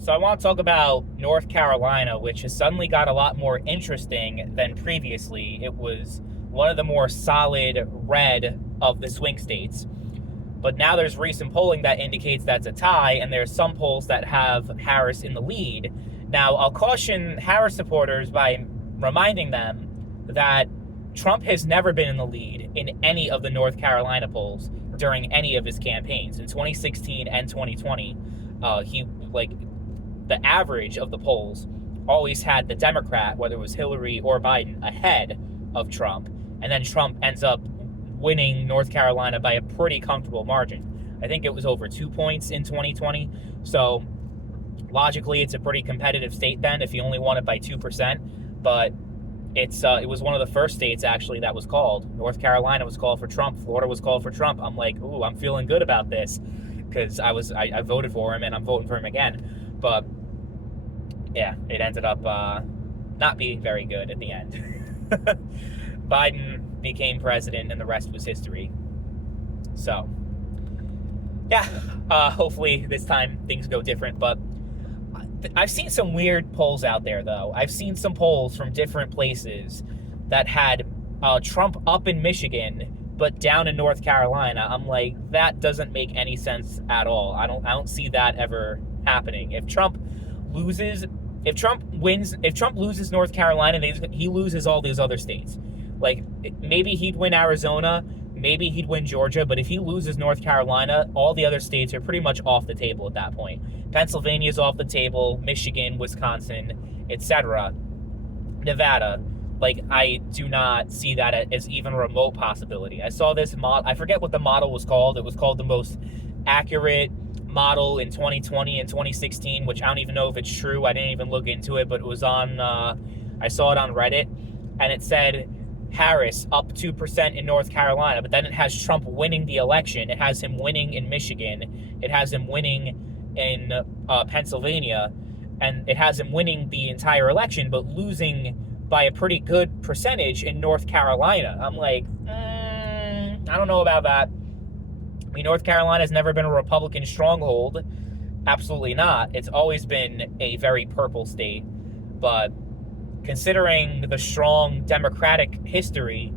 So I want to talk about North Carolina, which has suddenly got a lot more interesting than previously. It was one of the more solid red of the swing states. But now there's recent polling that indicates that's a tie, and there's some polls that have Harris in the lead. Now, I'll caution Harris supporters by reminding them that Trump has never been in the lead in any of the North Carolina polls during any of his campaigns. In 2016 and 2020, he like the average of the polls always had the Democrat, whether it was Hillary or Biden, ahead of Trump. And then Trump ends up winning North Carolina by a pretty comfortable margin. I think it was over 2 points in 2020. So logically, it's a pretty competitive state then if you only won it by 2%. But it was one of the first states actually that was called. North Carolina was called for Trump. Florida was called for Trump. I'm like, ooh, I'm feeling good about this because I voted for him and I'm voting for him again. But yeah, it ended up not being very good at the end. Biden became president, and the rest was history. So, yeah, hopefully this time things go different. But I've seen some weird polls out there, though. I've seen some polls from different places that had Trump up in Michigan, but down in North Carolina. I'm like, that doesn't make any sense at all. I don't see that ever happening. If Trump loses North Carolina, he loses all these other states. Like, maybe he'd win Arizona, maybe he'd win Georgia, but if he loses North Carolina, all the other states are pretty much off the table at that point. Pennsylvania's off the table, Michigan, Wisconsin, etc. Nevada. Like, I do not see that as even a remote possibility. I saw this I forget what the model was called. It was called the most accurate model in 2020 and 2016, which I don't even know if it's true. I didn't even look into it, but it was on, I saw it on Reddit, and it said Harris up 2% in North Carolina, but then it has Trump winning the election. It has him winning in Michigan. It has him winning in Pennsylvania, and it has him winning the entire election, but losing by a pretty good percentage in North Carolina. I'm like, I don't know about that. I mean, North Carolina has never been a Republican stronghold. Absolutely not. It's always been a very purple state. But considering the strong Democratic history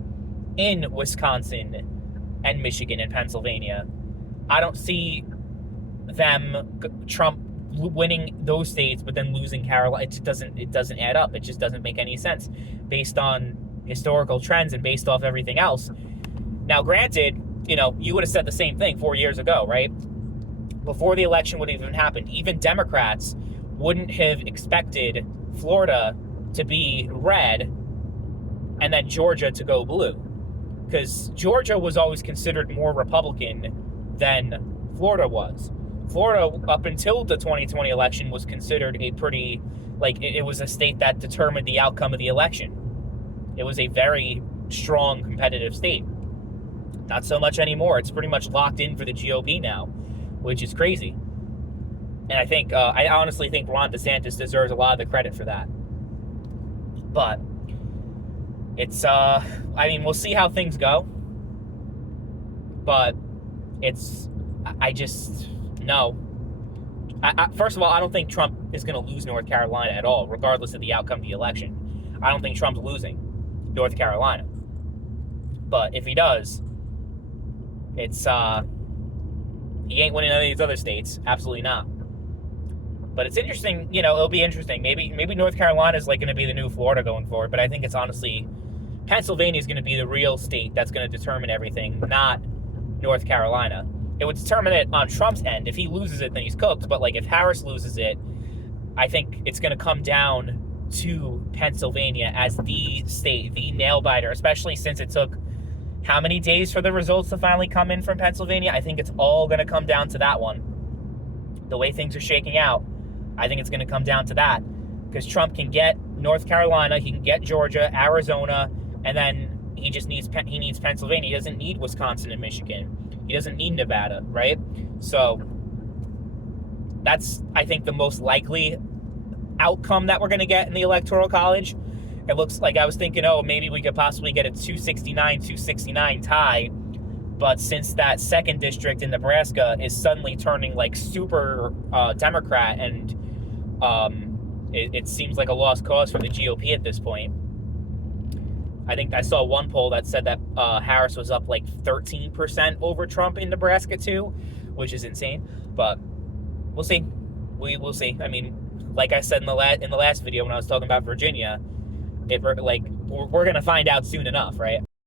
in Wisconsin and Michigan and Pennsylvania, I don't see Trump winning those states but then losing Carolina. It doesn't add up. It just doesn't make any sense based on historical trends and based off everything else. Now, granted, you would have said the same thing 4 years ago, right? Before the election would have even happened, even Democrats wouldn't have expected Florida to be red and then Georgia to go blue, because Georgia was always considered more Republican than Florida was. Florida, up until the 2020 election, was considered a pretty, it was a state that determined the outcome of the election. It was a very strong competitive state. Not so much anymore. It's pretty much locked in for the GOP now, which is crazy. And I honestly think Ron DeSantis deserves a lot of the credit for that. But it's, we'll see how things go. But no. First of all, I don't think Trump is going to lose North Carolina at all, regardless of the outcome of the election. I don't think Trump's losing North Carolina. But if he does, it's, he ain't winning any of these other states. Absolutely not. But it's interesting, it'll be interesting. Maybe North Carolina is going to be the new Florida going forward, but I think it's honestly, Pennsylvania is going to be the real state that's going to determine everything, not North Carolina. It would determine it on Trump's end. If he loses it, then he's cooked. But if Harris loses it, I think it's going to come down to Pennsylvania as the state, the nail biter, especially since it took how many days for the results to finally come in from Pennsylvania? I think it's all going to come down to that one. The way things are shaking out, I think it's going to come down to that, because Trump can get North Carolina, he can get Georgia, Arizona, and then he needs Pennsylvania. He doesn't need Wisconsin and Michigan. He doesn't need Nevada, right? So that's, I think, the most likely outcome that we're going to get in the Electoral College. It looks like, I was thinking, maybe we could possibly get a 269 tie. But since that second district in Nebraska is suddenly turning super Democrat, and It seems like a lost cause for the GOP at this point. I think I saw one poll that said that Harris was up like 13% over Trump in Nebraska too, which is insane. But we'll see. We will see. I mean, like I said in the last video when I was talking about Virginia, we're gonna find out soon enough, right?